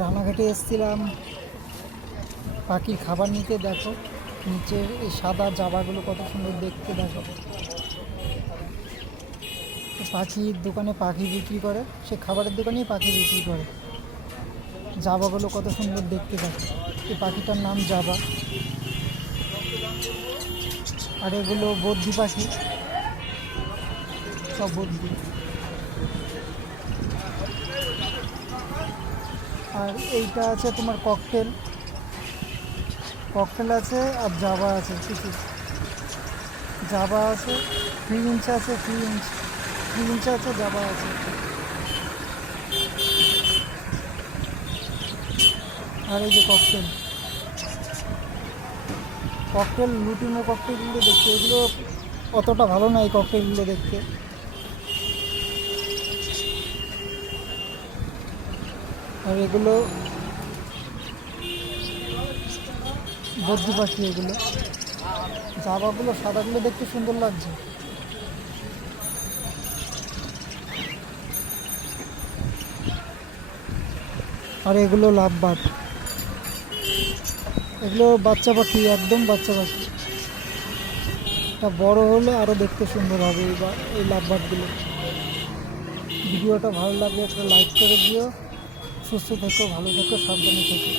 রানাঘাটে এসেছিলাম পাখির খাবার নিতে। দেখো নিচের এই সাদা জাবাগুলো কত সুন্দর দেখতে। দেখো পাখির দোকানে পাখি বিক্রি করে, সে খাবারের দোকানেই পাখি বিক্রি করে। জাবাগুলো কত সুন্দর দেখতে। দেখো এই পাখিটার নাম জাবা, আর এগুলো বদ্রি পাখি, সব বদ্রি। আর এইটা আছে তোমার ককটেল, ককটেল আছে আর জাবা আছে কিছু। জাবা আছে, ফ্রি আছে, ফ্রি আছে, জাবা আছে। আর এই যে ককটেল, ককটেল লুটিনো ককটেলগুলো দেখতে, এগুলো অতটা ভালো না এই ককটেলগুলো দেখতে। আর এগুলো বদ্রি পাখি, এগুলো জাবাগুলো সাদাগুলো দেখতে সুন্দর লাগছে। আর এগুলো লাভবার্ড, এগুলো বাচ্চা পাখি, একদম বাচ্চা পাখি। এটা বড় হলে আরও দেখতে সুন্দর হবে এই লাভবার্ডগুলো। ভিডিওটা ভালো লাগলে একটা লাইক করে দিও। সুস্থ থেকো, ভালো থেকো, সাবধানে থেকো।